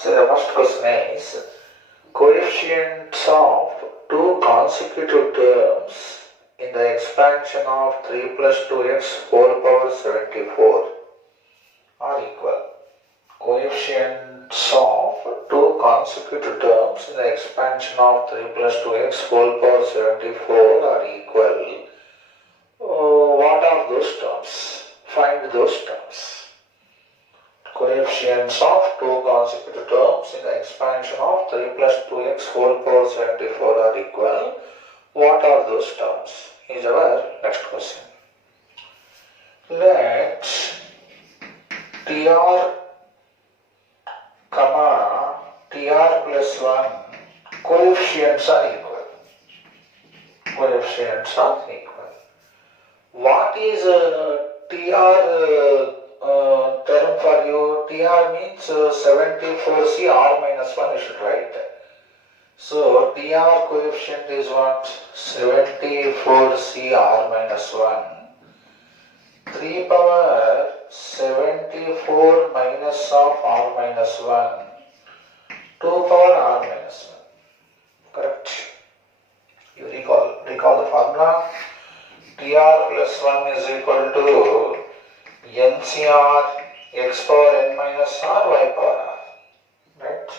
So the first question is coefficients of two consecutive terms in the expansion of 3 plus 2x whole power 74 are equal. Coefficients of two consecutive terms in the expansion of 3 plus 2x whole power 74 are equal. What are those terms? Find those terms. Coefficients of two consecutive terms in the expansion of 3 plus 2x whole power 74 are equal. What are those terms? Is our next question. Let TR, TR plus 1 coefficients are equal. Coefficients are equal. What is TR term for you? TR means 74C R minus 1 you should write. So TR coefficient is what? 74C R minus 1. 3 power 74 minus of R minus 1. 2 power R minus 1. Correct? You recall the formula? TR plus 1 is equal to NCR x power n minus R y power R. Right?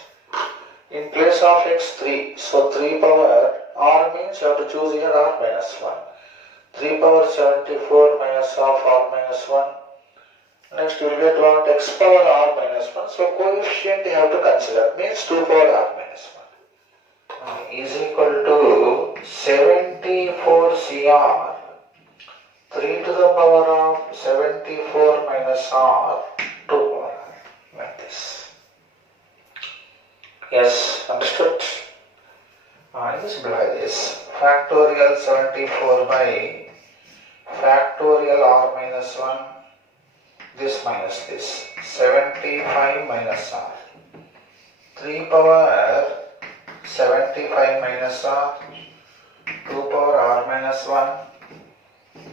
In place of x 3. So 3 power R means you have to choose here R minus 1. 3 power 74 minus of R minus 1. Next you will get what? X power R minus 1. So coefficient you have to consider. Means 2 power R minus 1. Is equal to 74 CR 3 to the power of 74 minus R 2 power R. Like this. Yes, understood? Just simplify this. Factorial 74 by factorial R minus 1. This minus this. 75 minus R. 3 power 75 minus R. 2 power R minus 1.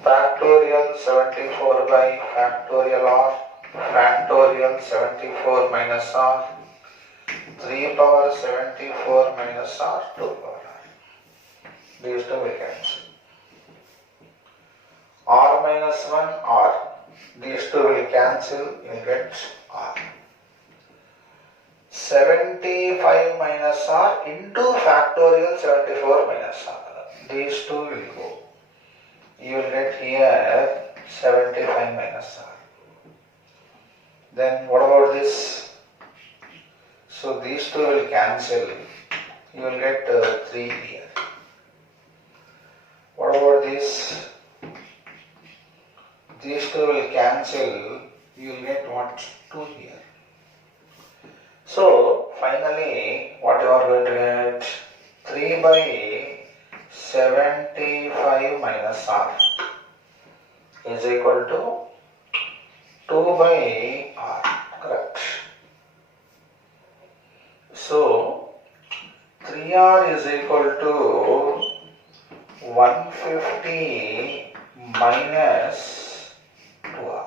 Factorial 74 by factorial R. Factorial 74 minus R. 3 power 74 minus R 2 power R. These two will cancel. R minus 1 R. These two will cancel. You will get R. 75 minus R into factorial 74 minus R. These two will go. You will get here 75 minus R. Then what about this? So these two will cancel. You will get 3 here. What about this? These two will cancel. You will get what? 2 here. So finally what you are going to get? 3 by 75 minus R is equal to 2 by R. Correct? So 3R is equal to 150 minus 2R.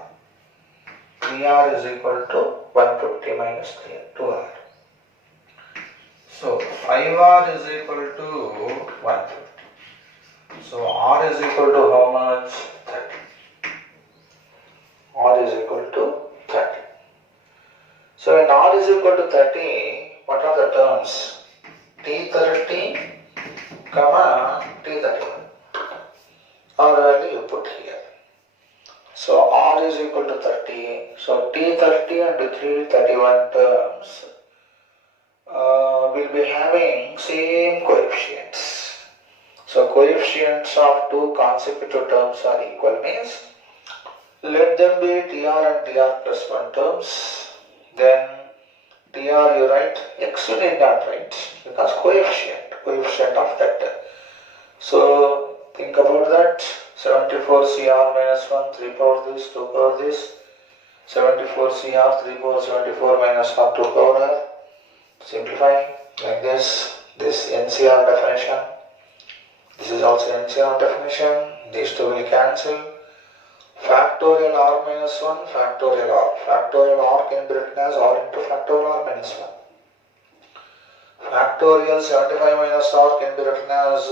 3R is equal to 150 minus 2R. So 5R is equal to 150. So R is equal to how much? 30. R is equal to 30. So when R is equal to 30, what are the terms? T30, T31. R value you put here. So R is equal to 30. So T30 and T31 terms will be having same coefficients. So coefficients of two consecutive terms are equal means let them be TR and TR plus 1 terms. Then TR you write, X you need not write because coefficient of that. So think about that. 74 CR minus 1, 3 power this, 2 power this. 74 CR, 3 power 74 minus 1, 2 power R. Simplify like this. This NCR definition. This is also NCR definition. These two will cancel. Factorial R minus 1, factorial R. Factorial R can be written as R into factorial R minus 1. factorial 75 minus r can be written as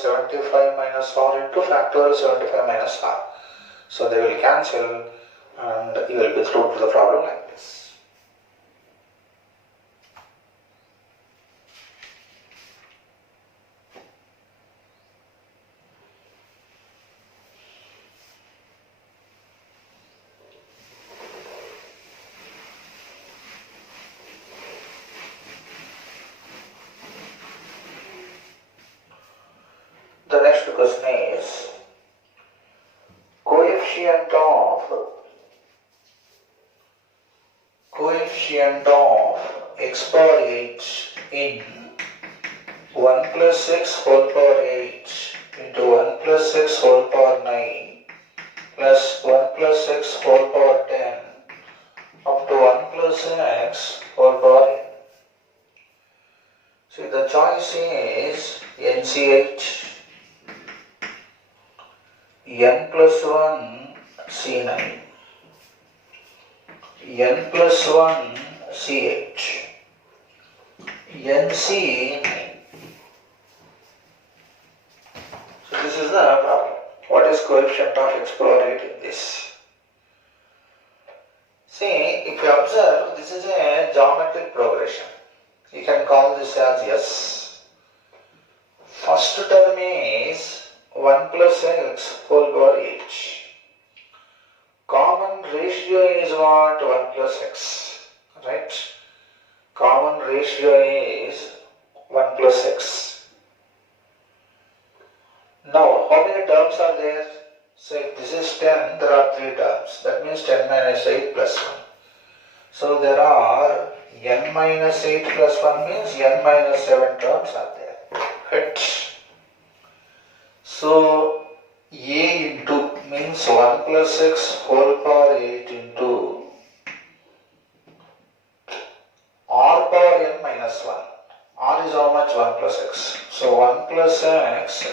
75 minus r into factorial 75 minus r. So they will cancel and you will be through to the problem like this. The next question is coefficient of x power 8 in 1 plus x whole power 8 into 1 plus x whole power 9 plus 1 plus x whole power 10 up to 1 plus x whole power n. See, the choice is NC8, n plus 1 C9, n plus 1 C8, NC9. So this is the problem. What is coefficient of x power 8 in this? See, if you observe, this is a geometric progression. You can call this as S. First term is 1 plus x whole power 8. Common ratio is what? 1 plus x. Right? Common ratio is 1 plus x. Now, how many terms are there? So if this is 10, there are 3 terms. That means 10 minus 8 plus 1. So there are n minus 8 plus 1 means n minus 7 terms are there. Right? So a into means 1 plus x whole power 8 into r power n minus 1. R is how much? 1 plus x. So 1 plus x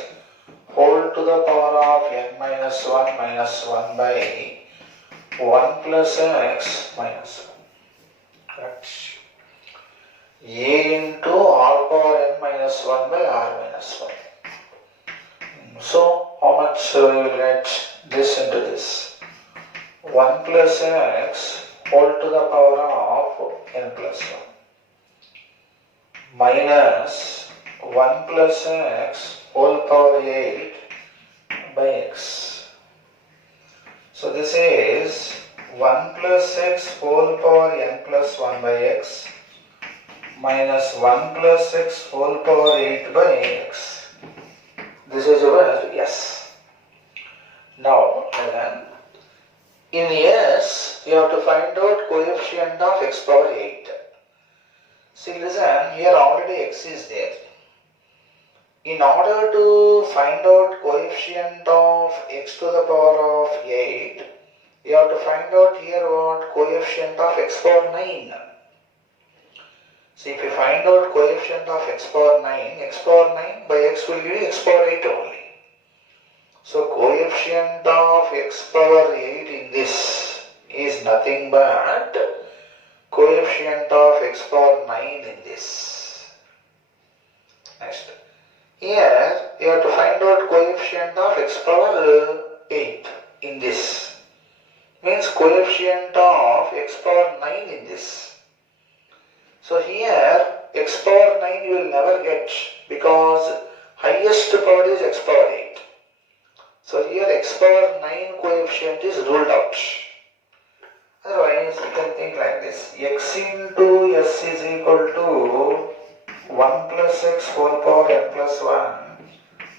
whole to the power of n minus 1 minus 1 by 1 plus x minus 1. Right? A into r power n minus 1 by r minus 1. So how much you will get this into this? 1 plus x whole to the power of n plus 1 minus 1 plus x whole power 8 by x. So this is 1 plus x whole power n plus 1 by x minus 1 plus x whole power 8 by x. This is your S. Now, again, in S, you have to find out coefficient of x power 8. See, listen, here already x is there. In order to find out coefficient of x to the power of 8, you have to find out here what coefficient of x power 9. See, if you find out coefficient of x power 9 by x will give you x power 8 only. So coefficient of x power 8 in this is nothing but coefficient of x power 9 in this. Next. Here you have to find out coefficient of x power 8 in this. Means coefficient of x power 9 in this. So here x power 9 you will never get because highest power is x power 8. So here x power 9 coefficient is ruled out. Otherwise you can think like this. X into s is equal to 1 plus x whole power n plus 1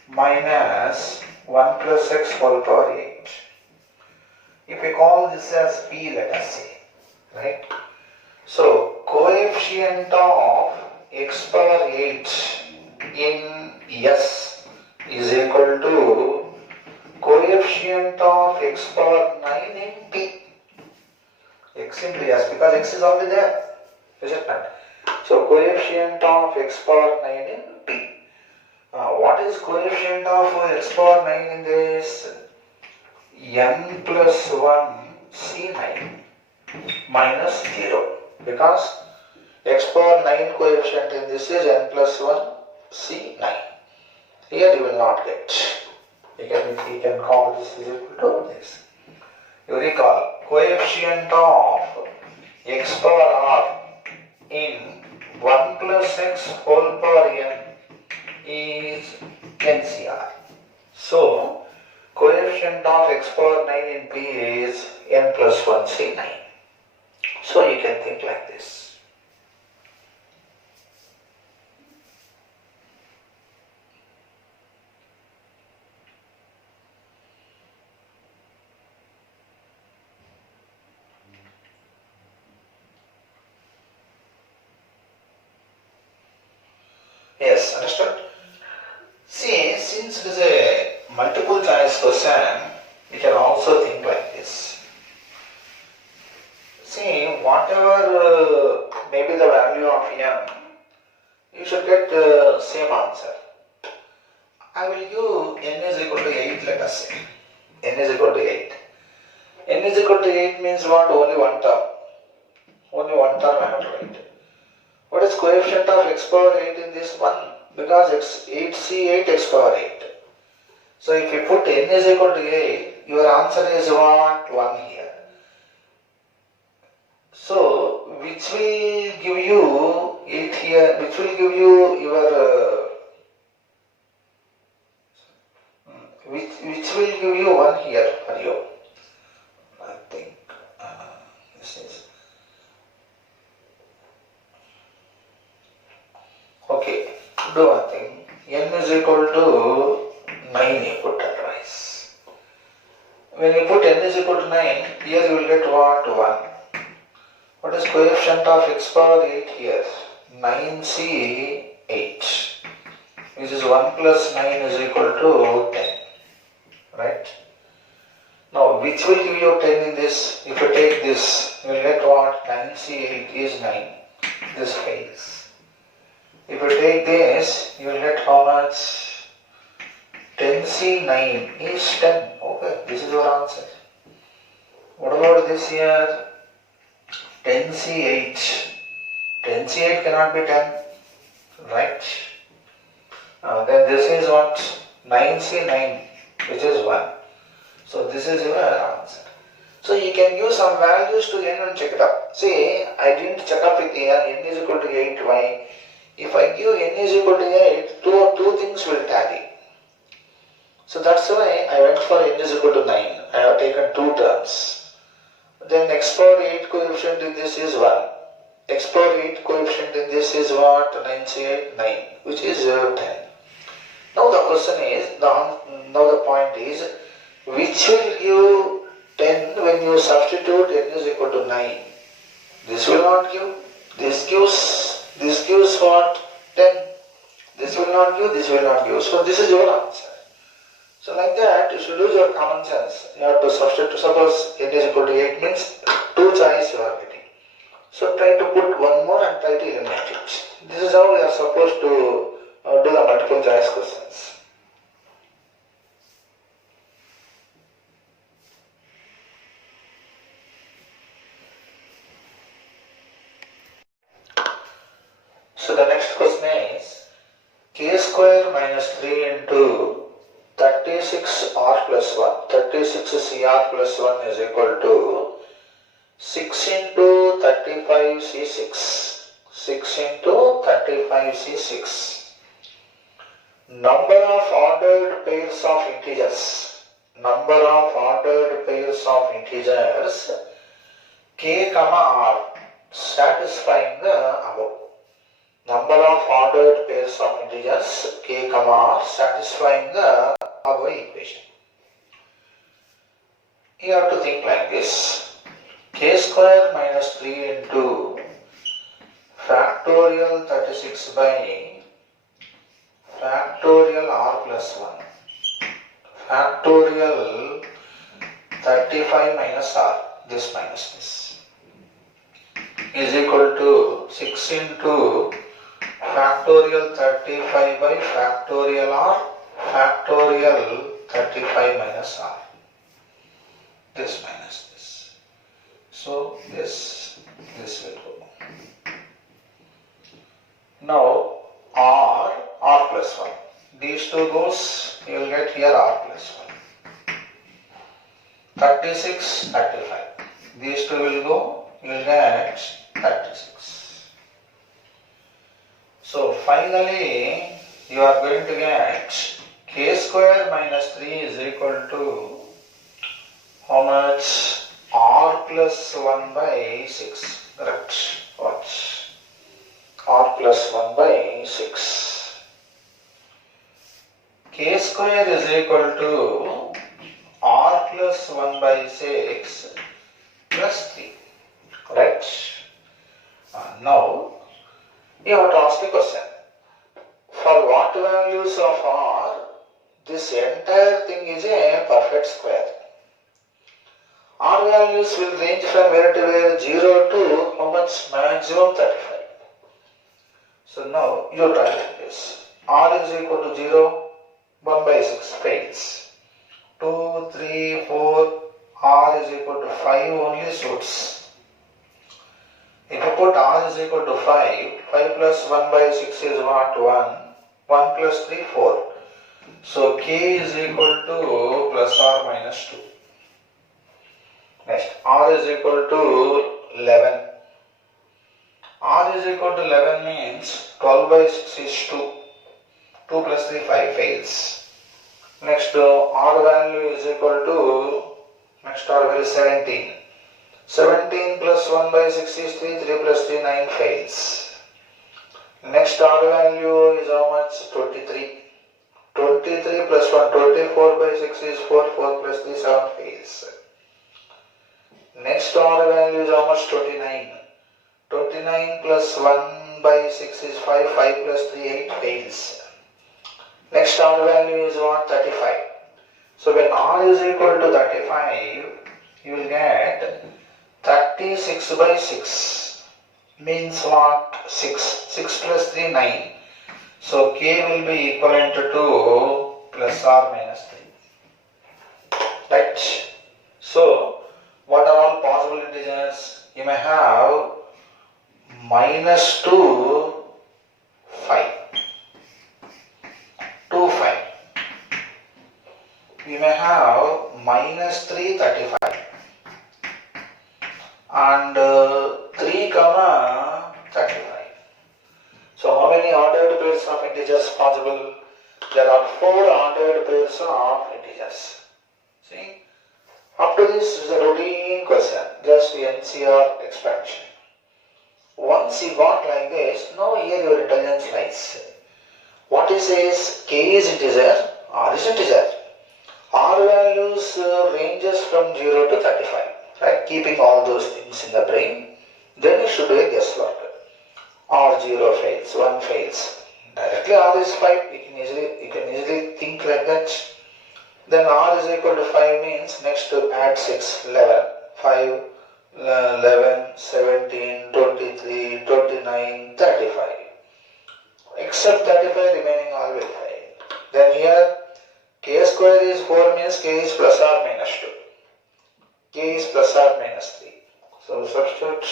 minus 1 plus x whole power 8. If we call this as P, let us say, right? So coefficient of x power 8 in S is equal to coefficient of x power 9 in P. X into S, because x is already there. Is it not? So coefficient of x power 9 in P. What is coefficient of x power 9 in this? N plus 1 C9 minus 0. Because x power 9 coefficient in this is n plus 1 c 9. Here you will not get. You can call this is equal to this. You recall coefficient of x power r in 1 plus x whole power n is NCR. So coefficient of x power 9 in P is n plus 1 c 9. So you can think like this. Yes, understood? See, since it is a multiple choice question, you can also think like this. See, whatever may be the value of n, you should get the same answer. I will give n is equal to 8, let us say. N is equal to 8. N is equal to 8 means what? Only one term. Only one term I have to write. What is coefficient of x power 8 in this one? Because 8c8 x power 8. So if you put n is equal to 8, your answer is what? 1 here. So which will give you 8 here, which will give you your, which will give you 1 here for you. I think this is. Okay, do one thing. N is equal to 9 you put otherwise. When you put n is equal to 9, here you will get what? 1. What is coefficient of x power 8 here? 9c8, which is 1 plus 9 is equal to 10. Right? Now, which will give you 10 in this? If you take this, you will get what? 9c8 is 9. This fails. If you take this, you will get how much? 10c9 is 10. Okay, this is your answer. What about this here? 10c8. 10c8 cannot be 10. Right? Then this is what? 9c9, which is 1. So this is your answer. So you can use some values to n and check it up. See, I didn't check up with n is equal to 8. Why? If I give n is equal to 8, two things will tally. So that's why I went for n is equal to 9. I have taken 2 terms. Then x power 8 coefficient in this is 1. X power 8 coefficient in this is what? 9c8, 9, which is 10. Now the question is, now the point is, which will give 10 when you substitute n is equal to 9? This will not give. This gives what? 10. This will not give, this will not give. So this is your answer. So like that, you should use your common sense. You have to substitute. Suppose n is equal to 8 means 2 choice you are getting. So try to put one more and try to eliminate it. This is how we are supposed to do the multiple choice questions. So the next question is k square minus 3 into 36r plus 1. 36cr plus 1 is equal to 6 into 35c6. 6 into 35c6. Number of ordered pairs of integers. Number of ordered pairs of integers k comma r satisfying the above. Number of ordered pairs of integers k comma r satisfying the above equation. You have to think like this. K square minus 3 into factorial 36 by factorial r plus 1 factorial 35 minus r, this minus this, is equal to 6 into factorial 35 by factorial r factorial 35 minus r, this minus this. So this will go. Now r plus 1. These two goes, you will get here r plus 1. 36, 35. These two will go, you will get 36. So finally, you are going to get k square minus 3 is equal to how much? R plus 1 by 6. Correct. Watch. R plus 1 by 6. K square is equal to R plus 1 by 6 plus 3. Correct. Now, you have to ask a question. For what values of R, this entire thing is a perfect square. R values will range from where to where? 0 to how much? Maximum 35. So now you try like this. R is equal to 0, 1 by 6 fails. 2, 3, 4, R is equal to 5 only suits. If you put R is equal to 5, 5 plus 1 by 6 is what? 1. 1 plus 3, 4. So K is equal to plus or minus 2. Next, R is equal to 11. R is equal to 11 means 12 by 6 is 2. 2 plus 3, 5 fails. Next, R value is equal to, next R value is 17. 17 plus 1 by 6 is 3, 3 plus 3, 9 fails. Next R value is how much? 23. 23 plus 1, 24 by 6 is 4, 4 plus 3, 7 fails. Next R value is how much? 29. 29 plus 1 by 6 is 5, 5 plus 3, 8 fails. Next R value is what? 35. So when R is equal to 35, you will get 36 by 6 means what? 6. 6 plus 3, 9. So K will be equivalent to 2 plus or minus 3. Right? So what are all possible integers? You may have minus 2, 5. 2, 5. You may have minus 3, 35. And 3, 35. So how many ordered pairs of integers possible? There are 4 ordered pairs of integers. See? Up to this is a routine question, just NCR expansion. Once you got like this, now here your intelligence lies. What it says? K is integer, R is integer. R values ranges from 0 to 35, right? Keeping all those things in the brain, then you should do a guesswork. R 0 fails, 1 fails. Directly R is 5, you can easily think like that. Then R is equal to 5 means next to add 6, 11. 5, 11, 17, 23, 29, 35. Except 35 remaining all will fail. Then here K square is 4 means K is plus or minus 2. K is plus or minus 3. So substitute,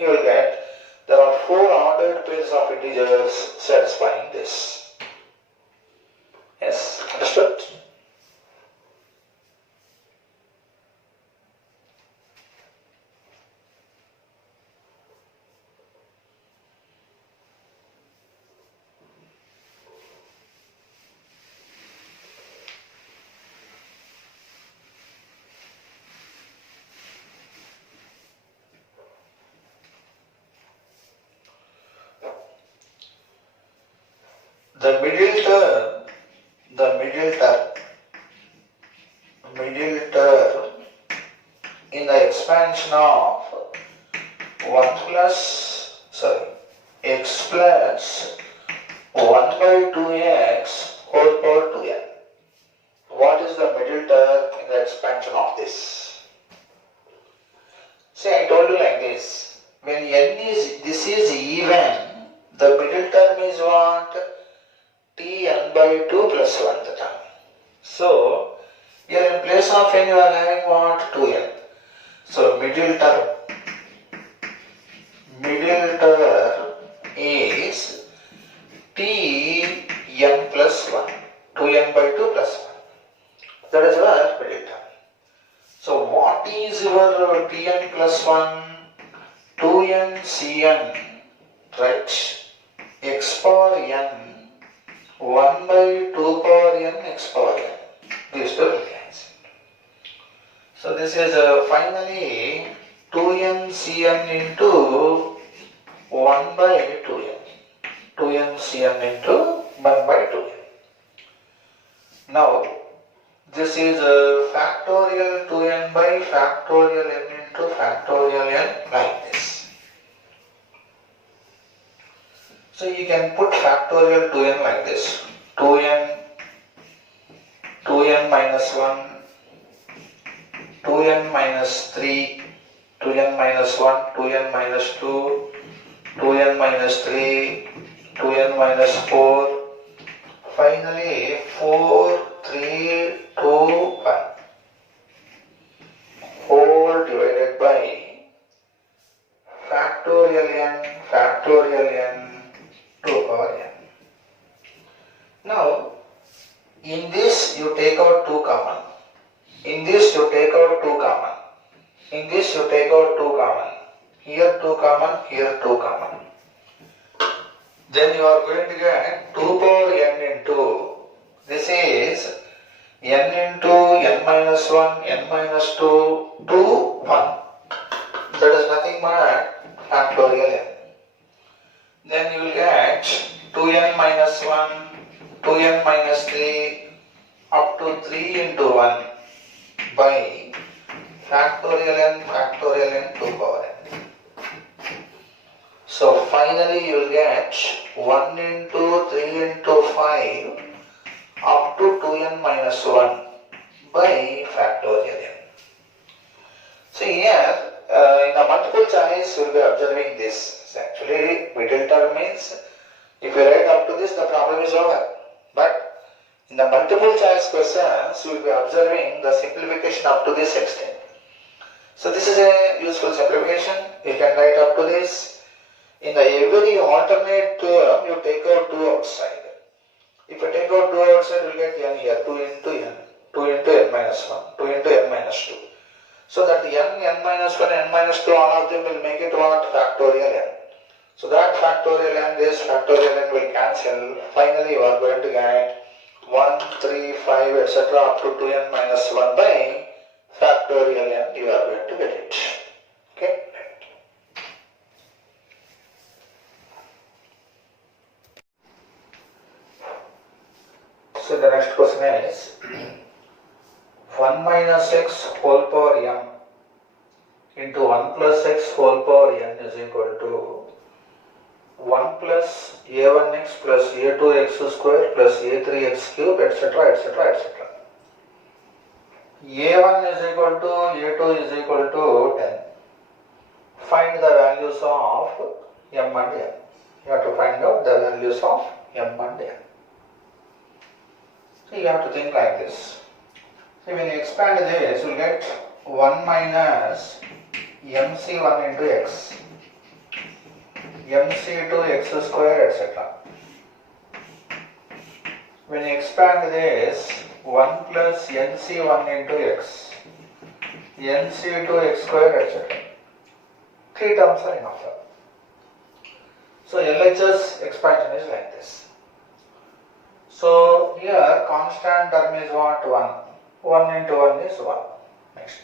you will get there are 4 ordered pairs of integers satisfying this. Yes, understood? The middle term in the expansion of x plus 1 by 2x whole power 2n. What is the middle term in the expansion of this? See, I told you like this. When this is even, the middle term is what? Tn by 2 plus 1 the term. So, here in place of n you are having what? 2n. So, middle term is n, right, x power n, 1 by 2 power n x power n. These two will cancel. So this is finally 2n cn into 1 by 2n. 2n cn into 1 by 2n. Now this is factorial 2n by factorial n into factorial n like this. So you can put factorial 2n like this. 2n minus 1, 2n minus 3, 2n minus 1, 2n minus 2, 2n minus 3, 2n minus 4, finally 4, 3, 2, 1 whole divided by factorial n 2 power n. Now in this you take out 2 common, in this you take out 2 common, in this you take out 2 common, here 2 common, here 2 common. Then you are going to get 2 power n into, this is n into n minus 1, n minus 2, 2, 1. That is nothing but factorial n. Then you will get 2n minus 1, 2n minus 3, up to 3 into 1 by factorial n 2 power n. So finally you will get 1 into 3 into 5 up to 2n minus 1 by factorial n. So here in the multiple choice you will be observing this. So actually middle term means if you write up to this the problem is over. But in the multiple choice questions you will be observing the simplification up to this extent. So this is a useful simplification. You can write up to this. In the every alternate term you take out 2 outside. If you take out 2 outside you will get n here, 2 into n, 2 into n minus 1, 2 into n minus 2. So that n minus 1, n minus 2, all of them will make it what? Factorial n. So that factorial n, this factorial n will cancel. Finally you are going to get 1, 3, 5, etc. up to 2n minus 1 by factorial n. You are going to get it. Okay. So the next question is 1 minus x whole power m into 1 plus x whole power n is equal to 1 plus a1x plus a2x square plus a3x cube, etc., etc., etc. a1 is equal to a2 is equal to 10. Find the values of m and n. You have to find out the values of m and n. So you have to think like this. So when you expand this, you will get 1 minus mc1 into x, mc2 x square, etc. When you expand this, 1 plus nc1 into x, nc2 x square, etc. 3 terms are enough. So LHS expansion is like this. So here constant term is what? 1. 1 into 1 is 1. Next.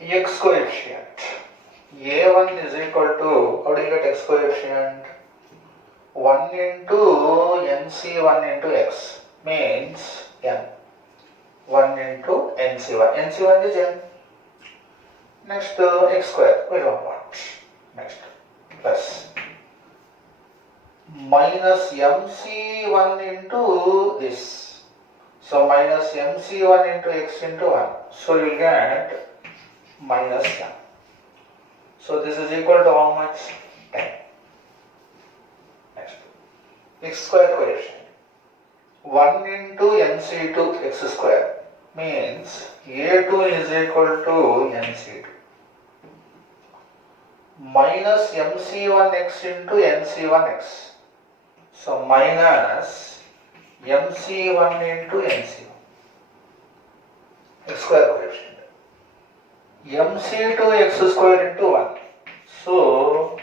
X coefficient. A1 is equal to, how do you get x coefficient? 1 into nc1 into x means n. 1 into nc1. nc1 is n. Next x square, we don't want. Next. Plus. Minus mc1 into this. So minus mc1 into x into 1. So you will get minus n. So this is equal to how much? 10. Next. X square coefficient. 1 into nc2 x square means a2 is equal to nc2. Minus mc1x into nc1x. So minus mc1 into nc1. X square coefficient. mc2 x square into 1. So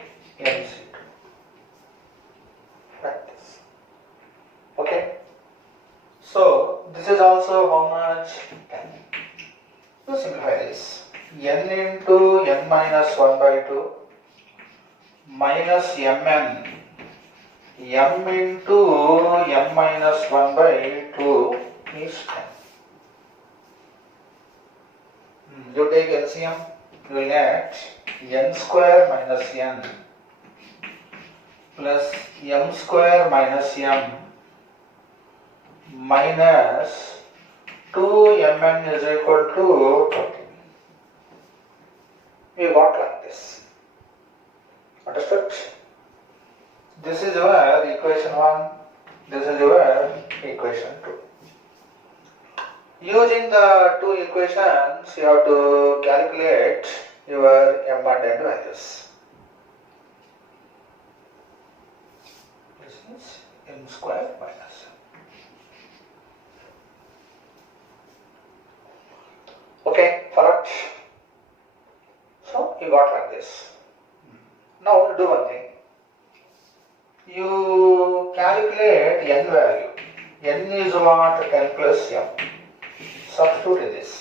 minus 1 by 2 minus mn m into m minus 1 by 2 is 10. You take LCM, you will get n square minus n plus m square minus m minus 2mn is equal to 20. We got like this. Understood? This is your equation 1, this is your equation 2. Using the two equations, you have to calculate your m and n values. This is m square minus m. Okay, correct. So you got like this. Now do one thing. You calculate n value. N is what? 10 plus m. Substitute in this.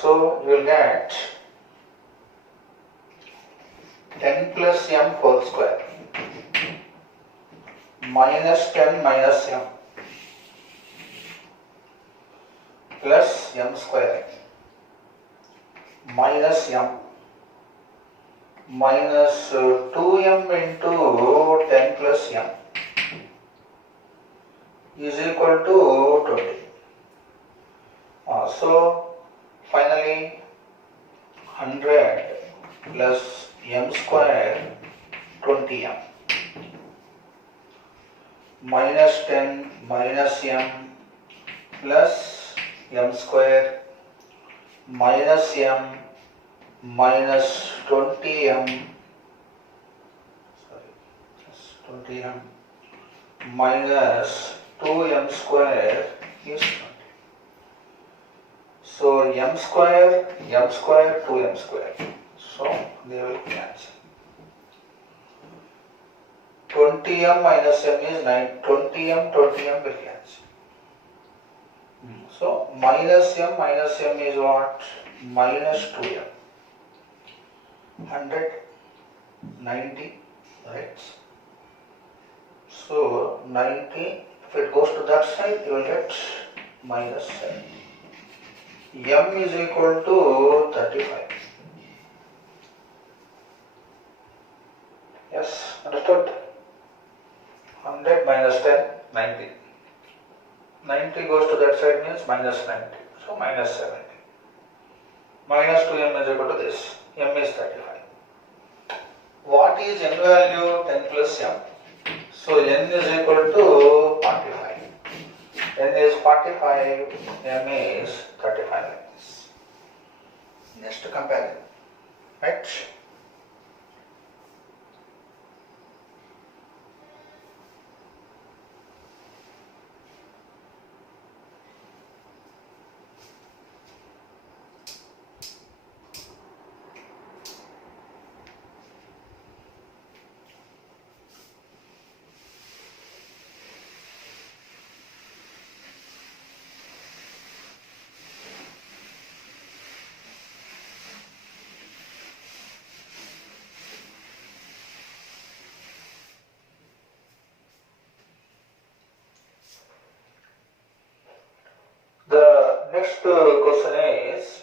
So you will get 10 plus m whole square minus 10 minus m plus m square minus m minus 2m into 10 plus m is equal to 20. So finally 100 plus m square 20m minus 10 minus m plus m square minus m minus 20m 20m minus 2m square is 20. So m square, 2m square. So they will cancel. 20m minus m is 9. 20m will cancel. So minus m is what? Minus 2m. 100, 90, right? So 90, if it goes to that side, you will get minus 70. M is equal to 35. Yes, understood? 100 minus 10, 90. 90 goes to that side means minus 90. So minus 70. Minus 2m is equal to this. M is 35. What is n value? 10 plus m. So n is equal to 45. N is 45, m is 35 like this. Next comparison, right? The next question is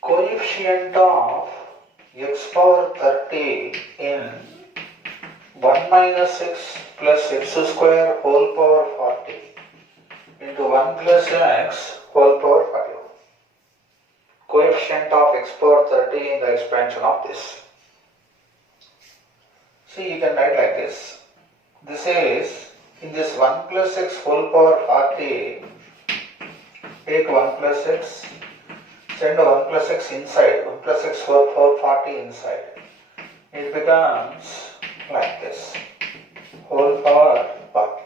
coefficient of x power 30 in 1 minus x plus x square whole power 40 into 1 plus x whole power 41. Coefficient of x power 30 in the expansion of this. See, you can write like this. This is in this 1 plus x whole power 40. Take 1 plus x, send 1 plus x inside, 1 plus x for 40 inside. It becomes like this, whole power 40.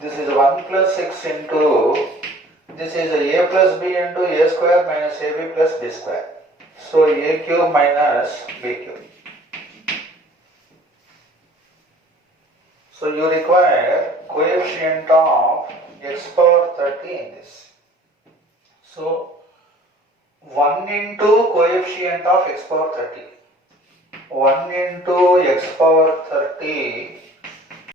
This is 1 plus x into, this is a plus b into a square minus ab plus b square. So a cube minus b cube. So you require coefficient of x power 30 in this. So 1 into coefficient of x power 30. 1 into x power 30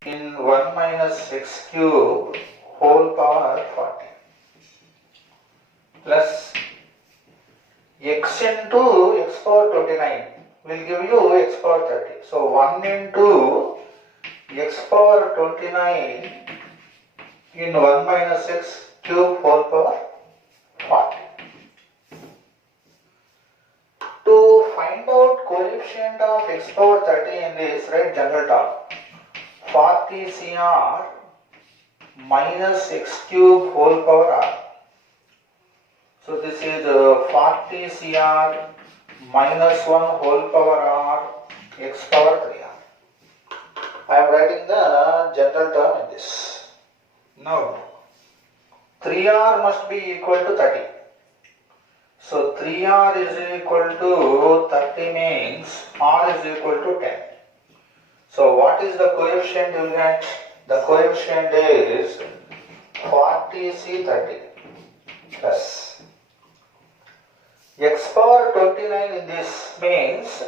in 1 minus x cube whole power 40 plus x into x power 29 will give you x power 30. So 1 into x power 29 in 1 minus x cube whole power 40. To find out coefficient of x power 30 in this, write general term 40 CR minus x cube whole power r. So this is 40 CR minus 1 whole power r x power 3r. I am writing the general term in this. Now 3r must be equal to 30. So 3r is equal to 30 means r is equal to 10. So what is the coefficient you will get? The coefficient is 40C30 plus x power 29 in this means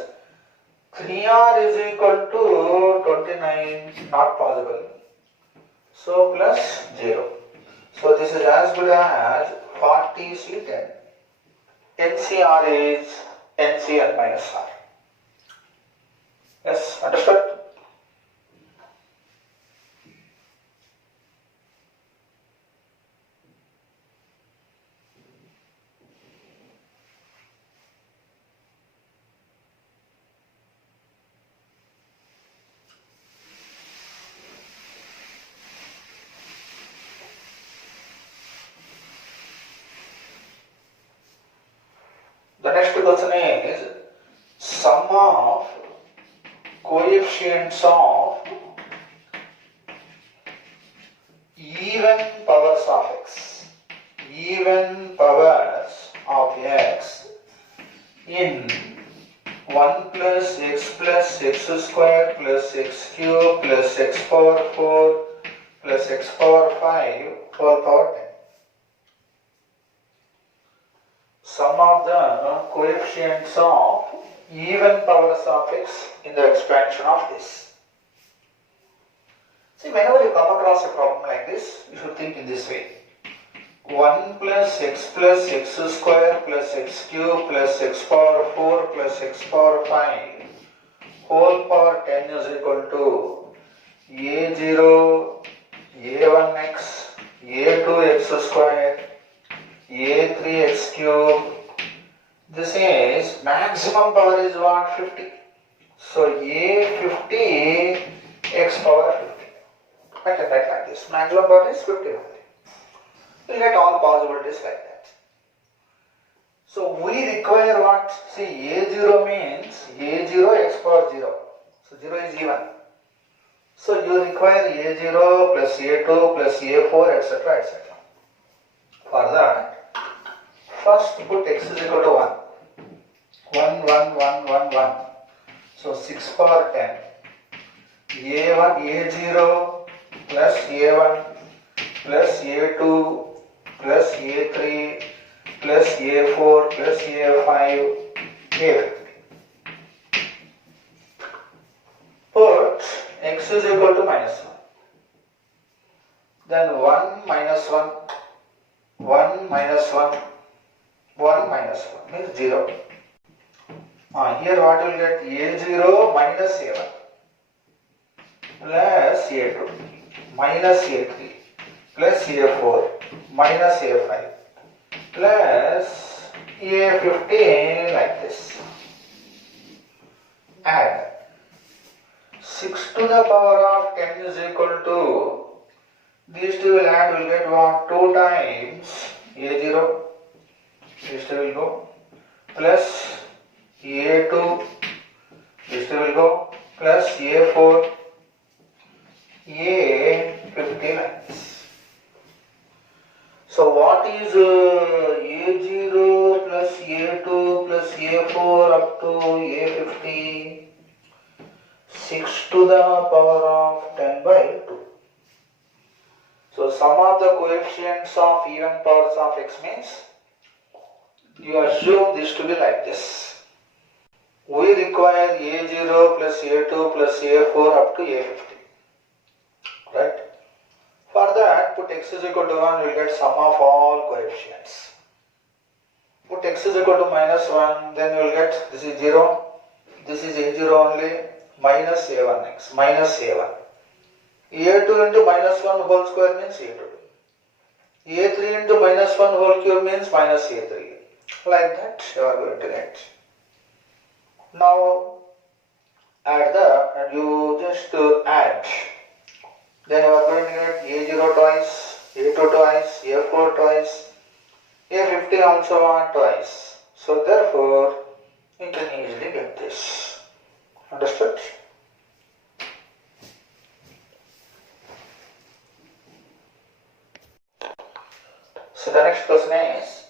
3r is equal to 29, not possible. So plus 0. So this is as good as 40C10. NCR is NCN minus R. Yes, understood? The next question is sum of coefficients of even powers of x. Even powers of x in 1 plus x square plus x cube plus x power 4 plus x power 5 whole power 10. Sum of the coefficients of even powers of x in the expansion of this. See, whenever you come across a problem like this, you should think in this way. 1 plus x square plus x cube plus x power 4 plus x power 5 whole power 10 is equal to a0, a1x, a2x square, a3x cube. This is maximum power is what? 50. So a50 x power 50. I can write like this. Maximum power is 50 only. We'll get all possibilities like that. So we require what? See, a0 means a0 x power 0. So 0 is even. So you require a0 plus a2 plus a4 etc. etc. For that, first put x is equal to 1. 1, 1, 1, 1, 1. So 6 power 10. a1, a0 plus a1 plus a2 plus a3 plus a4 plus a5 a50. Put x is equal to minus 1. Then 1 minus 1, 1 minus 1, 1 minus 1 means 0. Here what will get? a0 minus a1 plus a2 minus a3 plus a4 minus a5 plus a50 like this. Add 6 to the power of 10 is equal to, these two will add, will get what? 2 times a0, these two will go, plus a2, these two will go, plus a4, a50 like this. So what is a0 plus a2 plus a4 up to a50? 6 to the power of 10 by 2. So sum of the coefficients of even powers of x means You assume this to be like this. We require A0 plus A2 plus A4 up to A50. Right? For that, put x is equal to 1, you will get sum of all coefficients. Put x is equal to minus 1, then you will get this is 0, this is A0 only, minus A1x, minus A1. A2 into minus 1 whole square means A2. A3 into minus 1 whole cube means minus A3. Like that you are going to get. Now add you just add. Then you are going to get A0 twice, A2 twice, A4 twice, A50 also twice. So therefore you can easily get this. Understood? So the next question is,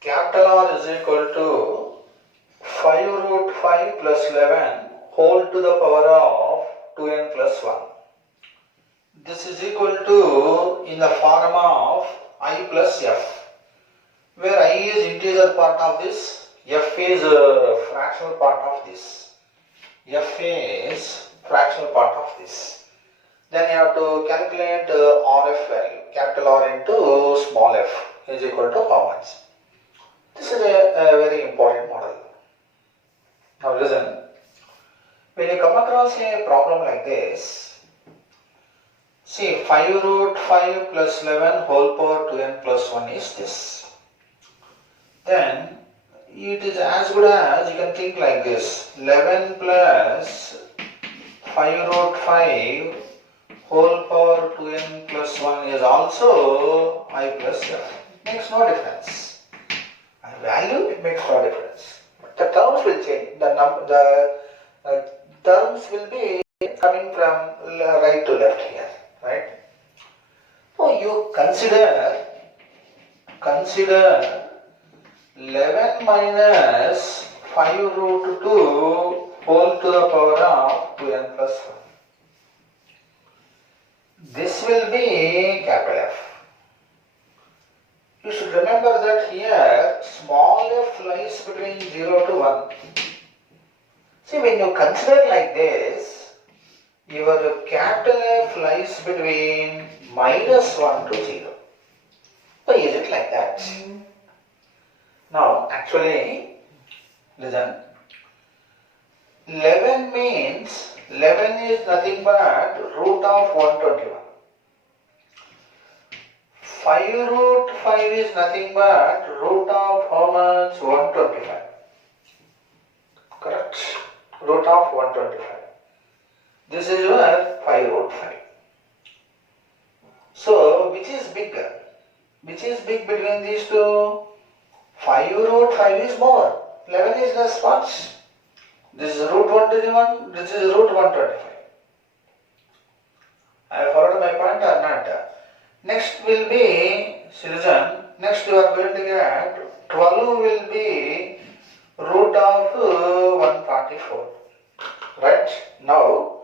capital R is equal to 5 root 5 plus 11 whole to the power of 2n plus 1. This is equal to in the form of I plus f, where I is integer part of this, f is a fractional part of this. F is fractional part of this. Then you have to calculate RF value, capital R into small f is equal to how much. This is a very important model. Now listen, when you come across a problem like this, see 5 root 5 plus 11 whole power 2n plus 1 is this. Then it is as good as you can think like this, 11 plus 5 root 5 whole power 2n plus 1 is also I plus f. Makes no difference. And value, it makes no difference. But the terms will change. The terms will be coming from right to left here. Right? So you consider 11 minus 5 root 2 whole to the power of 2n plus 1. This will be capital F. You should remember that here small f lies between 0 to 1. See, when you consider like this, your capital F lies between minus 1 to 0. Why is it like that? Now, actually, listen. 11 means 11 is nothing but root of 121. 5 root 5 is nothing but root of how much? 125. Correct? Root of 125. This is your 5 root 5. So, which is bigger? Which is big between these two? 5 root 5 is more. 11 is less much. This is root 121, this is root 125. I have followed my point or not? Next will be, citizen, next you are going to get 12 will be root of 144. Right? Now,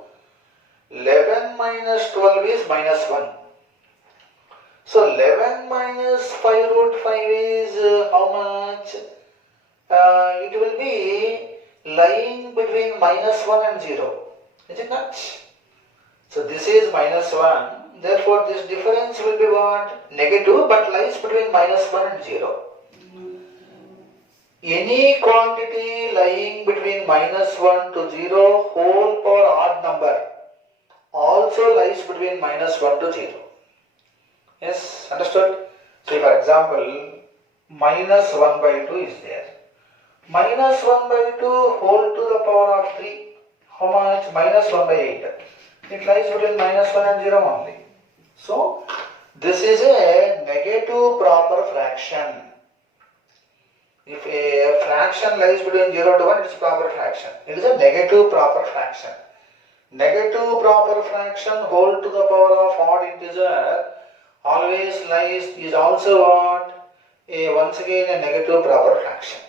11 minus 12 is minus 1. So 11 minus 5 root 5 is how much? It will be lying between minus 1 and 0. Is it not? So this is minus 1. Therefore this difference will be what? Negative, but lies between minus 1 and 0. Any quantity lying between minus 1 to 0 whole power odd number also lies between minus 1 to 0. Yes, understood? So for example, minus 1 by 2 is there. Minus 1 by 2 whole to the power of 3. How much? Minus 1 by 8. It lies between minus 1 and 0 only. So, this is a negative proper fraction. If a fraction lies between 0 to 1, it is proper fraction. It is a negative proper fraction. Negative proper fraction whole to the power of odd integer always lies, is also what? Once again a negative proper fraction.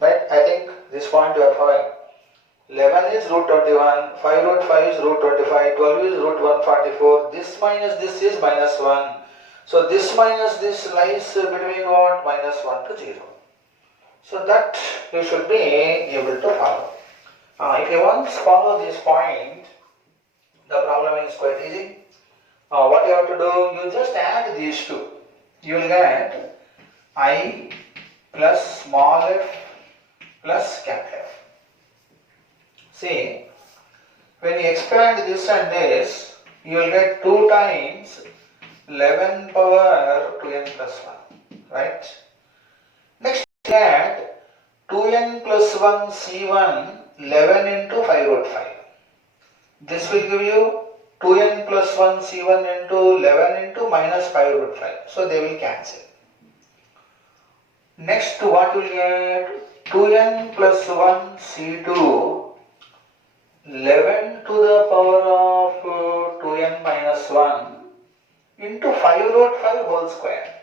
Right? I think this point you are following. 11 is root 21, 5 root 5 is root 25, 12 is root 144, this minus this is minus 1. So this minus this lies between what? Minus 1 to 0. So that you should be able to follow. If you once follow this point, the problem is quite easy. What you have to do, you just add these two. You will get I plus small f plus capital F. See, when you expand this and this, you will get 2 times 11 power 2n plus 1, right? Next, you get 2n plus 1 C1 11 into 5 root 5. This will give you 2n plus 1 C1 into 11 into minus 5 root 5. So they will cancel. Next, what will get? 2n plus 1 C2 11 to the power of 2n minus 1 into 5 root 5 whole square.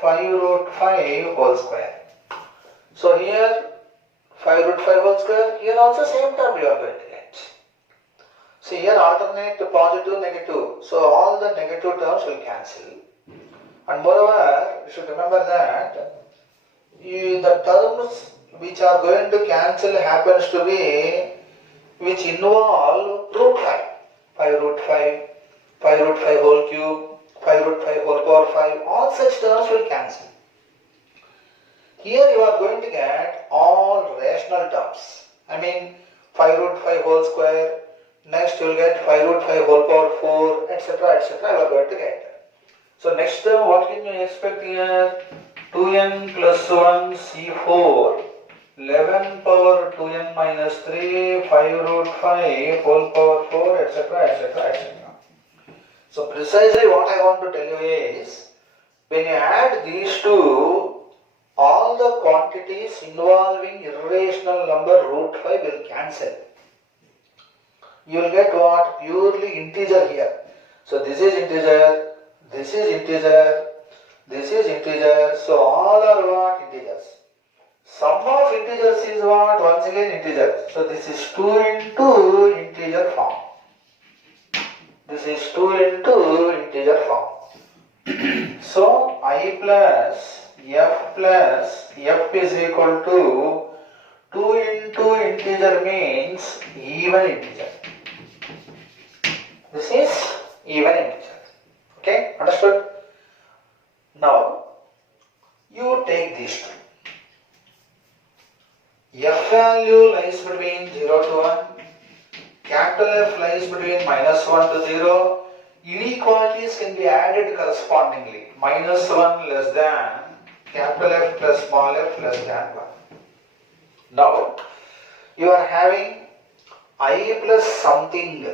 5 root 5 whole square. So here 5 root 5 whole square, here also same term you are going to get. See, here alternate positive, negative. So all the negative terms will cancel. And moreover, you should remember that the terms which are going to cancel happens to be which involve root 5. 5 root 5, 5 root 5 whole cube, 5 root 5 whole power 5. All such terms will cancel. Here you are going to get all rational terms. I mean 5 root 5 whole square. Next you will get 5 root 5 whole power 4, etc. etc. you are going to get. So next term, what can you expect here? 2n plus 1 C4 11 power 2n minus 3 5 root 5 whole power 4, etc. etc. etc. So precisely what I want to tell you is, when you add these two, all the quantities involving irrational number root 5 will cancel. You will get what? Purely integer here. So this is integer, this is integer, this is integer. So all are what? Integers. Sum of integers is what? Once again integer. So this is 2 into integer form. This is 2 into integer form. So I plus f is equal to 2 into integer means even integer. This is even integer. Okay, understood? Now, you take these two. F value lies between 0 to 1. Capital F lies between minus 1 to 0. Inequalities can be added correspondingly. Minus 1 less than capital F plus small f less than 1. Now, you are having I plus something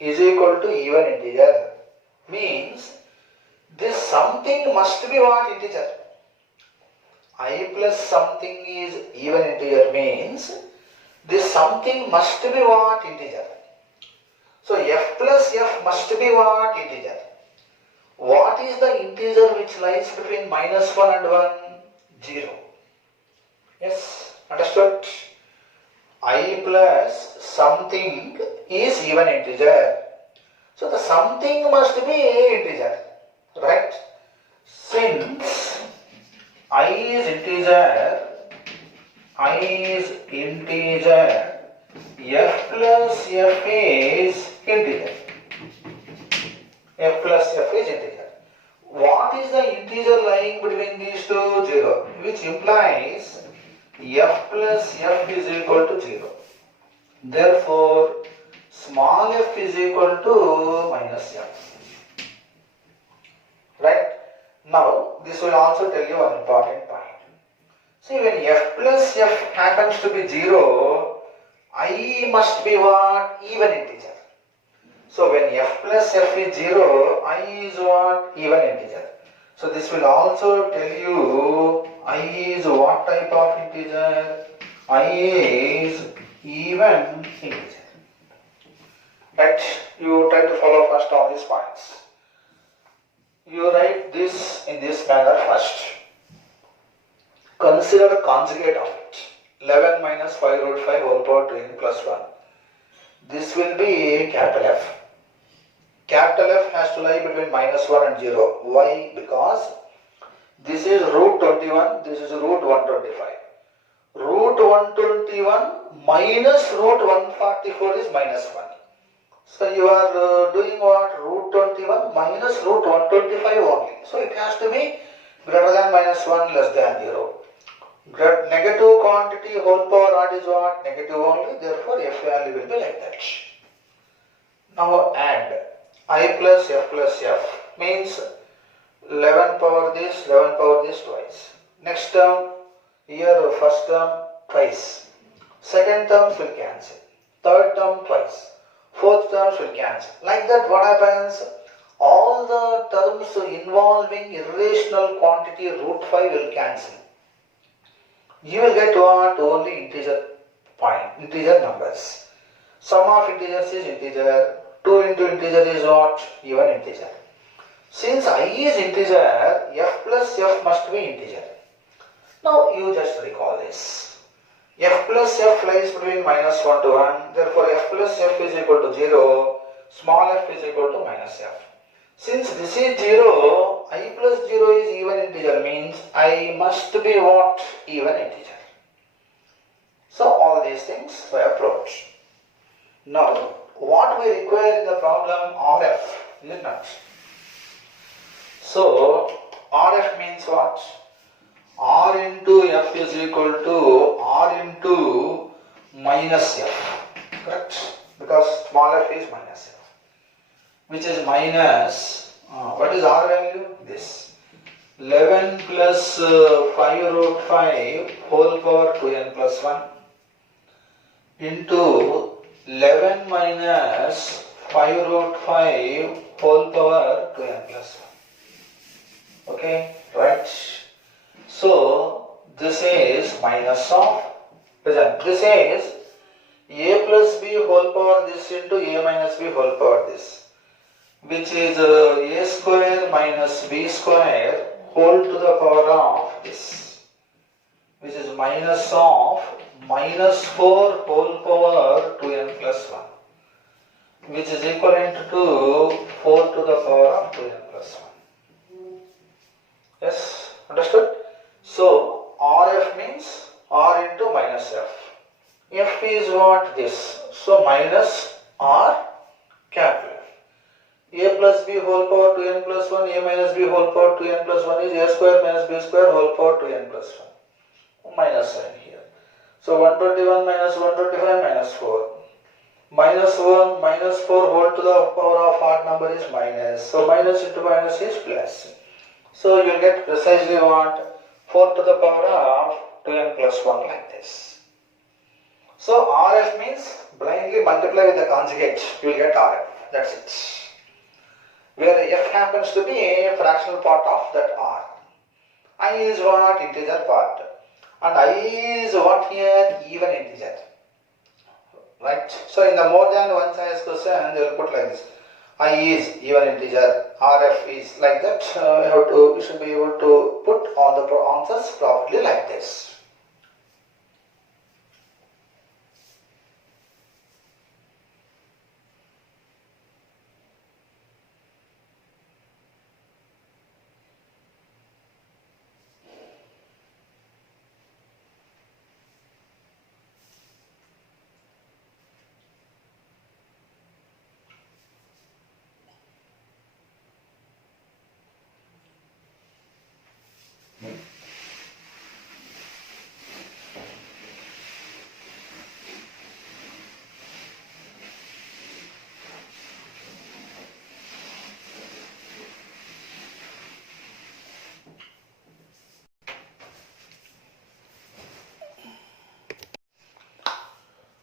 is equal to even integer. Means this something must be what? Integer. I plus something is even integer means this something must be what? Integer. So f plus f must be what? Integer. What is the integer which lies between minus 1 and 1? 0. Yes, understood? I plus something is even integer. So the something must be integer, right? Since I is integer, f plus f is integer. F plus f is integer. What is the integer lying between these two? 0, which implies f plus f is equal to 0. Therefore, small f is equal to minus f. Right? Now, this will also tell you an important point. See, when f plus f happens to be 0, I must be what? Even integer. So, when f plus f is 0, I is what? Even integer. So, this will also tell you I is what type of integer? I is even integer. Right? You try to follow first all these points. You write this in this manner first. Consider conjugate of it. 11 minus 5 root 5 whole power 2n plus 1. This will be capital F. Capital F has to lie between minus 1 and 0. Why? Because this is root 21, this is root 125. Root 121 minus root 144 is minus 1. So you are doing what? Root 21 minus root 125 only. So it has to be greater than minus 1, less than 0. Negative quantity whole power odd is what? Negative only. Therefore f value will be like that. Now add I plus f means 11 power this, 11 power this twice. Next term, here first term twice. Second terms will cancel. Third term twice. Fourth terms will cancel. Like that what happens? All the terms involving irrational quantity root 5 will cancel. You will get what? Only integer numbers. Sum of integers is integer. 2 into integer is what? Even integer. Since I is integer, f plus f must be integer. Now you just recall this. F plus f lies between minus 1 to 1. Therefore f plus f is equal to 0. Small f is equal to minus f. Since this is 0, I plus 0 is even integer means I must be what? Even integer. So all these things we approach. Now what we require in the problem? RF, is it not? So RF means what? R into f is equal to R into minus f. Correct? Because small f is minus f. Which is minus, what is R value? This. 11 plus 5 root 5 whole power 2n plus 1 into 11 minus 5 root 5 whole power 2n plus 1. Okay, right? So this is minus of, this is a plus b whole power this into a minus b whole power this, which is a square minus b square whole to the power of this, which is minus of minus 4 whole power 2n plus 1, which is equivalent to 4 to the power of 2n plus 1. Yes, understood? So RF means R into minus f. F is what? This. So minus R capital. A plus b whole power 2n plus 1, a minus b whole power 2n plus 1 is a square minus b square whole power 2n plus 1. Minus sign here. So 121 minus 125 minus 4. Minus 1 minus 4 whole to the power of odd number is minus. So minus into minus is plus. So you will get precisely what? 4 to the power of 2n plus 1 like this. So RF means blindly multiply with the conjugate, you will get RF. That's it. Where f happens to be a fractional part of that R. I is what? Integer part. And I is what here? Even integer. Right? So in the more than one choice question, they will put like this. I is even integer, RF is like that. You should be able to put all the answers properly like this.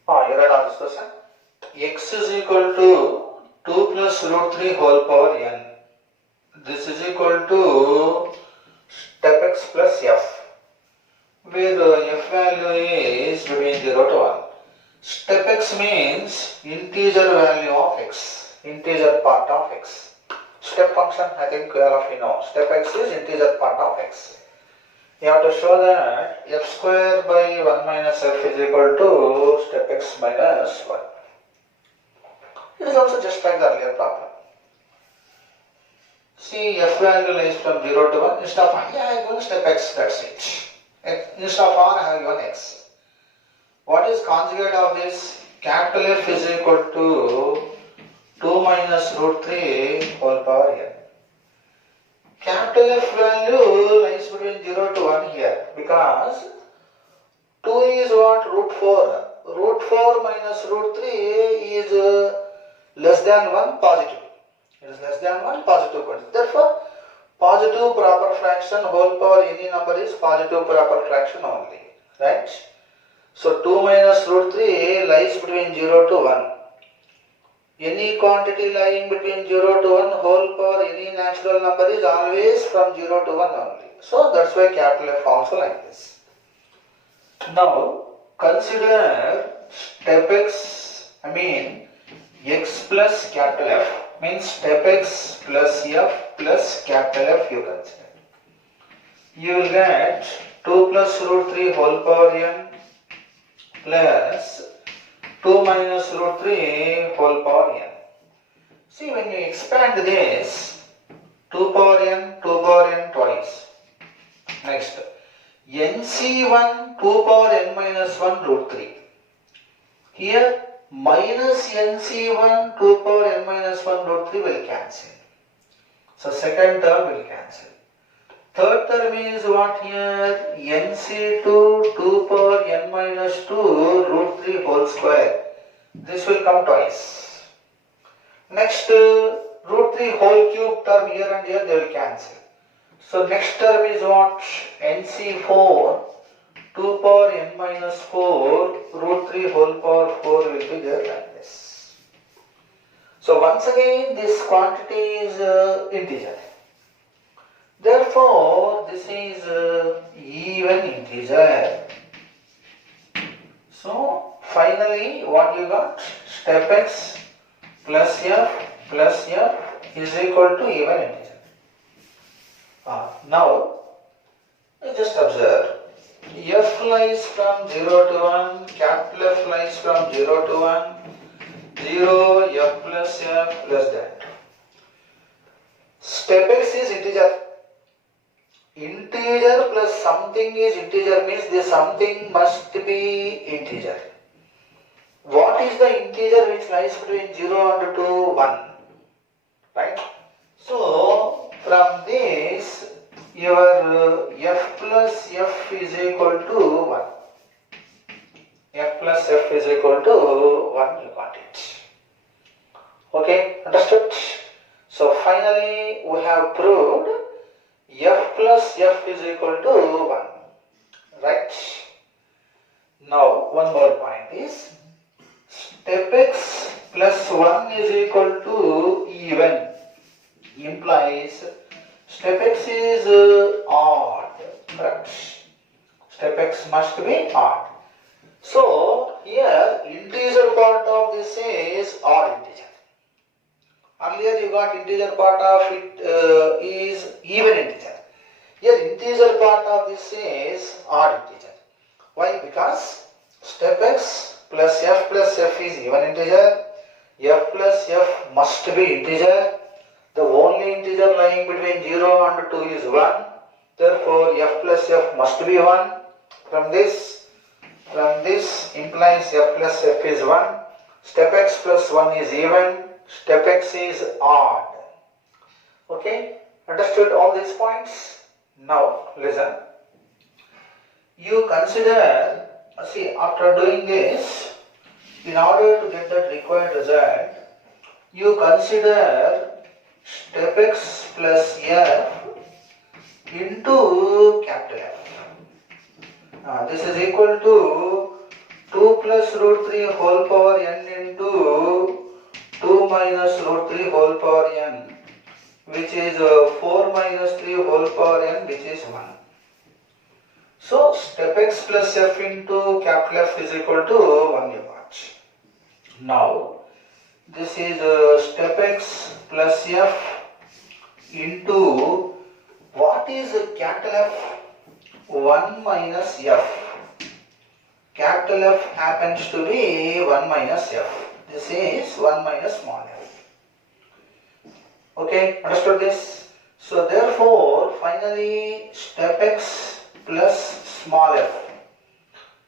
You read on this question. X is equal to 2 plus root 3 whole power n. This is equal to step x plus f, where f value is between 0 to 1. Step x means integer value of x, integer part of x. Step function, I think all of you know. Step x is integer part of x. You have to show that f square by 1 minus f is equal to step x minus 1. It is also just like the earlier problem. See, f value lies from 0 to 1. Instead of I have given step x, that's it. Instead of r, I have given x. What is conjugate of this? Capital F is equal to 2 minus root 3 whole power n. Capital F value lies between 0 to 1 here because 2 is what? Root 4. Root 4 minus root 3 is less than 1 positive. It is less than 1 positive quantity. Therefore, positive proper fraction whole power any number is positive proper fraction only. Right? So 2 minus root 3 lies between 0 to 1. Any quantity lying between 0 to 1 whole power any natural number is always from 0 to 1 only. So that's why capital F forms like this. Now consider step x, x plus capital F means step x plus f plus capital F you consider. You will get 2 plus root 3 whole power n plus 2 minus root 3 whole power n. See, when you expand this, 2 power n twice. Next, nc1 2 power n minus 1 root 3. Here, minus nc1 2 power n minus 1 root 3 will cancel. So, second term will cancel. Third term is what here? nc2 2 power n minus 2 root 3 whole square. This will come twice. Next, root 3 whole cube term here and here they will cancel. So next term is what? nc4 2 power n minus 4 root 3 whole power 4 will be there like this. So once again this quantity is integer. Therefore, this is even integer. So, finally, what you got? Step x plus f is equal to even integer. Now, just observe. F lies from 0 to 1, capital F lies from 0 to 1, 0, f plus that. Step x is integer. Integer plus something is integer means the something must be integer. What is the integer which lies between 0 and 2, 1? Right? So, from this, your f plus f is equal to 1. F plus f is equal to 1, you got it. Okay, understood? So, finally, we have proved f plus f is equal to 1. Right? Now, one more point is step x plus 1 is equal to even implies step x is odd. Correct? Step x must be odd. So, here integer part of this is odd integer. Earlier you got integer part of it is even integer. Here integer part of this is odd integer. Why? Because step x plus f is even integer. F plus f must be integer. The only integer lying between 0 and 2 is 1. Therefore, f plus f must be 1. From this implies f plus f is 1. Step x plus 1 is even. Step x is odd. Okay, understood all these points? Now listen. You consider, see, after doing this, in order to get that required result, you consider step x plus f into capital F. This is equal to 2 plus root 3 whole power n into 2 minus root 3 whole power n, which is 4 minus 3 whole power n, which is 1. So, step x plus f into capital F is equal to 1 you got. Now, this is step x plus f into what is capital F? 1 minus f. Capital F happens to be 1 minus f. This is 1 minus small f. Okay, understood this? So therefore, finally, step x plus small f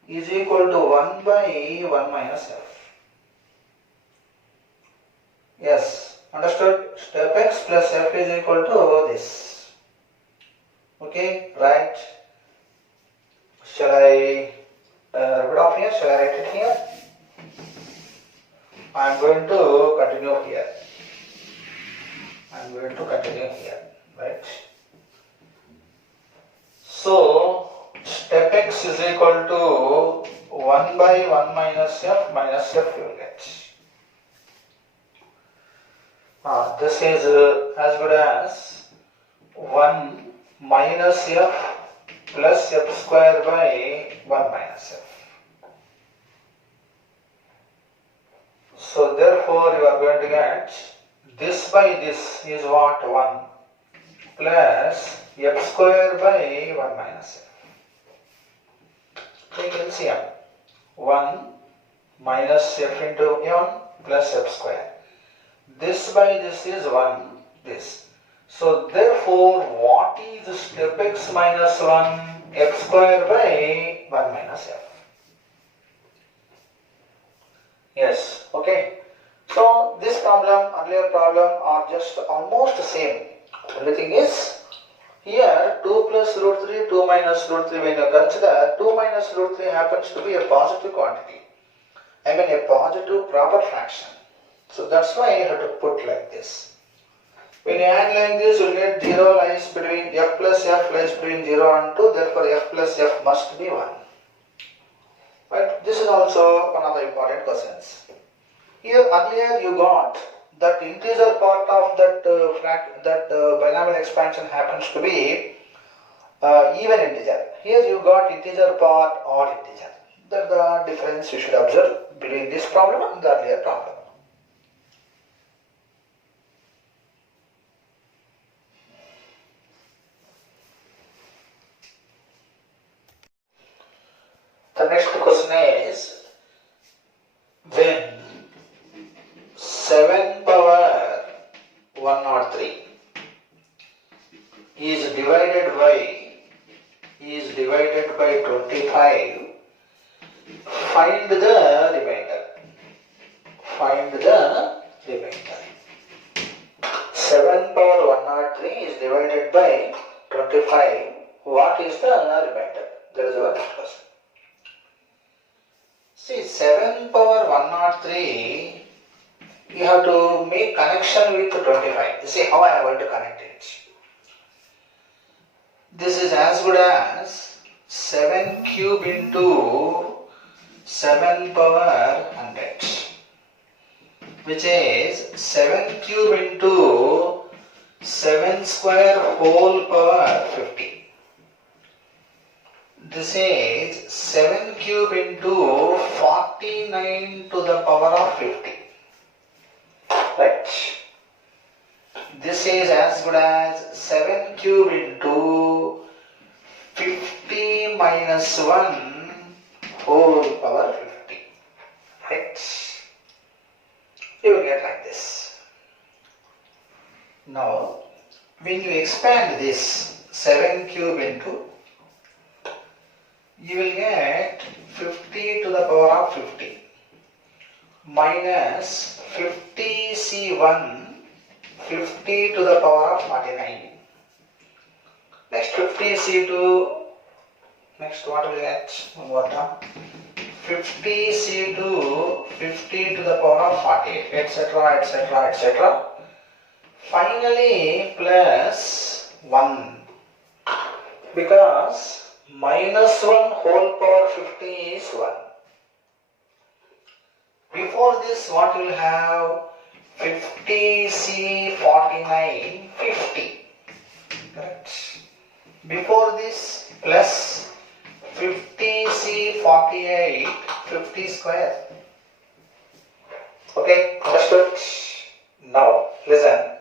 is equal to 1 by 1 minus f. Yes, understood? Step x plus f is equal to this. Okay, right? Shall I rub it off here? Shall I write it here? I am going to continue here. Right? So, step x is equal to 1 by 1 minus f you will get. This is as good as 1 minus f plus f square by 1 minus f. So therefore you are going to get this by this is what? 1 plus f square by 1 minus f. Take LCM. 1 minus f into 1 plus f square. This by this is 1, this. So therefore what is step x minus 1? F square by 1 minus f. Yes, okay. So this problem, earlier problem are just almost the same. Only thing is, here 2 plus root 3, 2 minus root 3, when you consider 2 minus root 3 happens to be a positive quantity. I mean a positive proper fraction. So that's why you have to put like this. When you add like this, you will get 0 lies between f plus f lies between 0 and 2, therefore f plus f must be 1. But this is also one of the important questions. Here earlier you got that integer part of that binomial expansion happens to be even integer. Here you got integer part odd integer. That's the difference you should observe between this problem and the earlier problem. The next question is, when 7 power 103 is divided by 25, find the remainder. 7 power 103 is divided by 25. What is the remainder? That is our next question. See, 7 power 103, you have to make connection with 25. You see how I am going to connect it. This is as good as 7 cube into 7 power 100, which is 7 cube into 7 square whole power 50. This is 7 cube into 49 to the power of 50. Right. This is as good as 7 cube into 50 minus 1 whole power 50. Right. You will get like this. Now, when you expand this 7 cube into, you will get 50 to the power of 50 minus 50C1, 50 to the power of 49. Next 50C2, next what will we get? One more time. 50C2, 50 to the power of 48, etc., etc., etc. Finally plus 1, because minus 1 whole power 50 is 1. Before this, what will have? 50C49, 50. Correct. Before this, plus 50C48, 50 square. Okay, understood? Now, listen.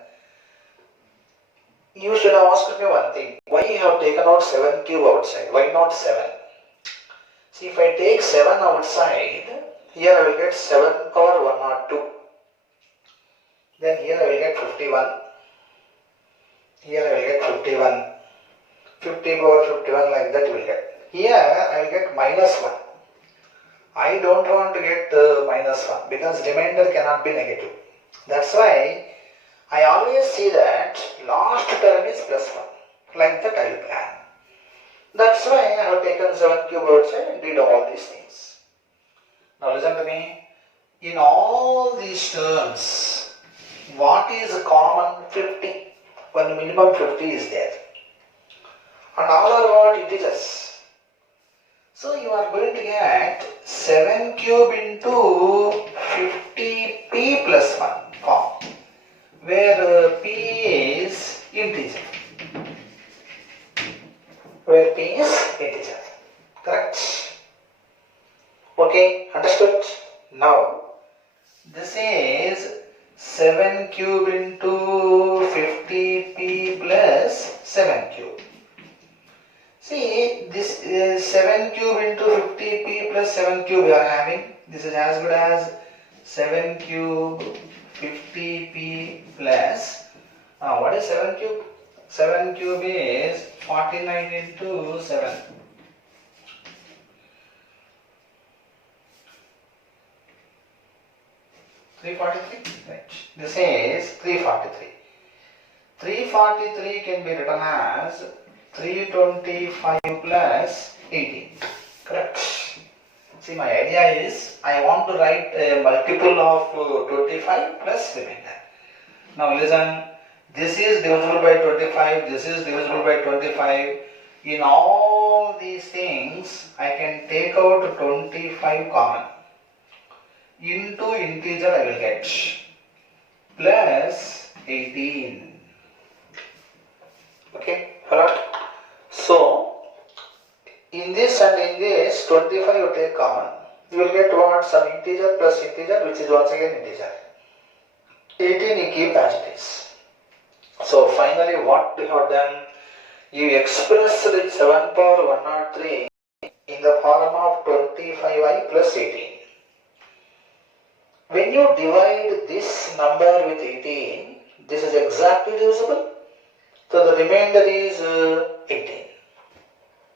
You should have asked me one thing. Why you have taken out 7 cube outside? Why not 7? See, if I take 7 outside, here I will get 7 power 102. Then here I will get 51. Here I will get 51. 50 power 51, like that you will get. Here I will get minus 1. I don't want to get minus 1 because remainder cannot be negative. That's why I always see that last term is plus 1. Like that I will plan. That's why I have taken 7 cube outside and did all these things. Now listen to me. In all these terms, what is common? 50. One minimum 50 is there. And all are what? Integers. So you are going to get 7 cube into 50p plus 1 form, where p is integer. Where p is integer. Correct? Okay, understood? Now, this is 7 cube into 50p plus 7 cube. See, this is 7 cube into 50p plus 7 cube we are having. This is as good as 7 cube 50p plus, what is 7 cube? 7 cube is 49 into 7. 343, right. This is 343. 343 can be written as 325 plus 18. Correct. See, my idea is I want to write a multiple of 25 plus remainder. Now listen, this is divisible by 25, this is divisible by 25. In all these things, I can take out 25 common. Into integer I will get plus 18. Okay, alright. So, in this and in this 25 you take common. You will get what? Some integer plus integer, which is once again integer. 18 you keep as it is. So finally what we have done? You express the 7 power 103 in the form of 25i plus 18. When you divide this number with 18, this is exactly divisible. So the remainder is 18.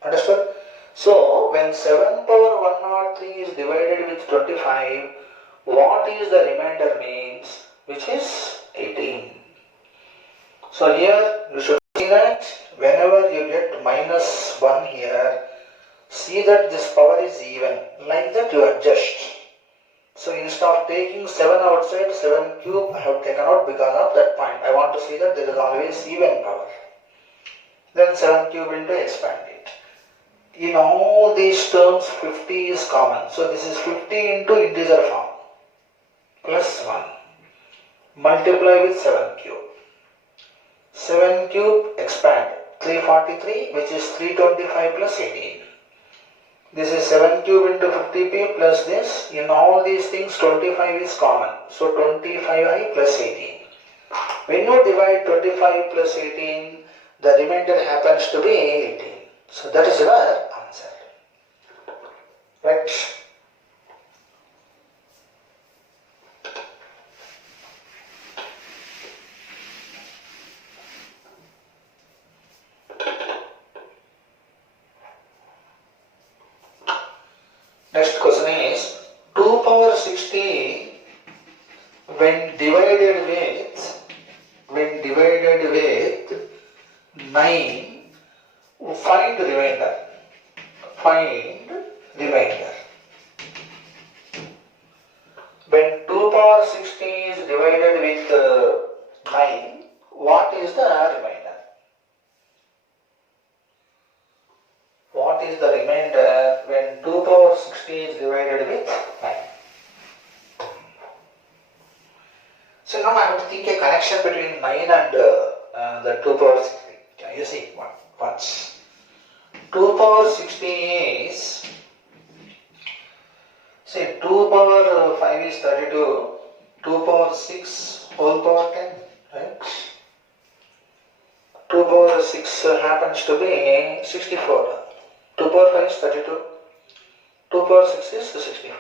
Understood? So when 7 power 103 is divided with 25, what is the remainder means? Which is 18. So here you should see that whenever you get minus 1 here, see that this power is even. Like that you adjust. So instead of taking 7 outside, 7 cube I have taken out because of that point. I want to see that there is always even power. Then 7 cube into expand it. In all these terms 50 is common. So this is 50 into integer form. Plus 1. Multiply with 7 cube. 7 cube expand. 343, which is 325 plus 18. This is 7 cube into 50p plus this. In all these things 25 is common. So 25i plus 18. When you divide 25 plus 18, the remainder happens to be 18. So that is your answer. Right? Next question is 2 power 60 when divided with 9, find remainder. Find remainder. When 2 power 60 is divided with 9, what is the remainder? What is the remainder when 2 power 60 is divided with 9? So now I have to think a connection between 9 and the 2 power 60. You see, once 2 power 60 is, say 2 power 5 is 32, 2 power 6 whole power 10, right? 2 power 6 happens to be 64. 2 power 5 is 32. 2 power 6 is 64.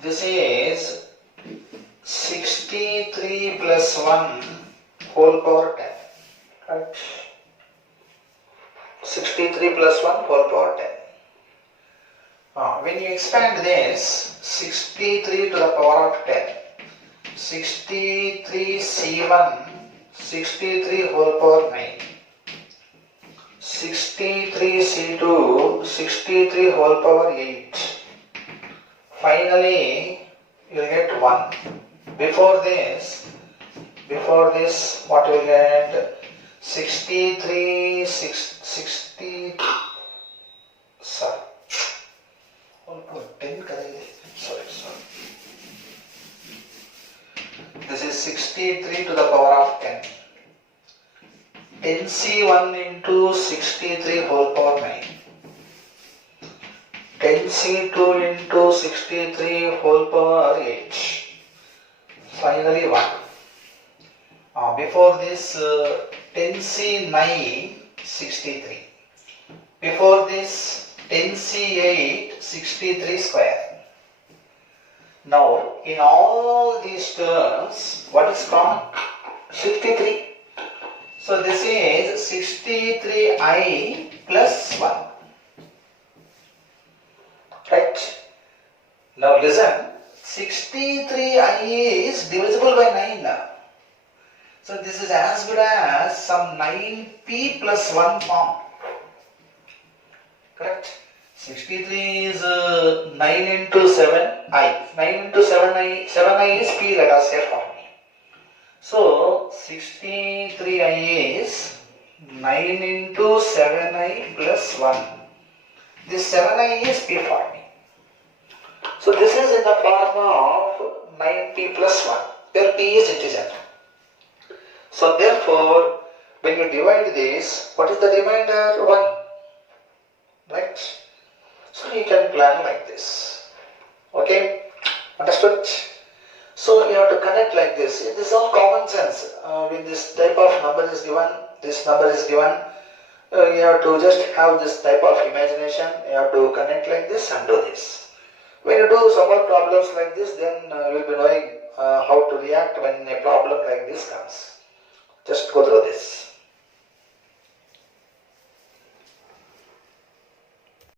This is 63 plus 1 whole power 10. Right? 63 plus 1 whole power 10. When you expand this, 63 to the power of 10, 63 C1, 63 whole power 9, 63 C2, 63 whole power 8. Finally, you will get 1. Before this, what you will get? 63, 60, sorry. 10 sorry. This is 63 to the power of 10. 10C1 into 63 whole power 9. 10C2 into 63 whole power 8. Finally 1. Before this 10C9 63. Before this 10C8 63 square. Now in all these terms, what is common? 63. So this is 63I plus 1. Right? Now listen, 63I is divisible by 9 now. So this is as good as some 9p plus 1 form. Correct? 63 is 9 into 7i. 9 into 7i, 7i is p, let us say for me. So 63i is 9 into 7i plus 1. This 7i is p for me. So this is in the form of 9p plus 1, where p is integer. So therefore, when you divide this, what is the remainder? 1. Right? So you can plan like this. Okay? Understood? So you have to connect like this. This is all common sense. When this type of number is given, this number is given, you have to just have this type of imagination. You have to connect like this and do this. When you do some more problems like this, then you will be knowing how to react when a problem like this comes. Just go through this.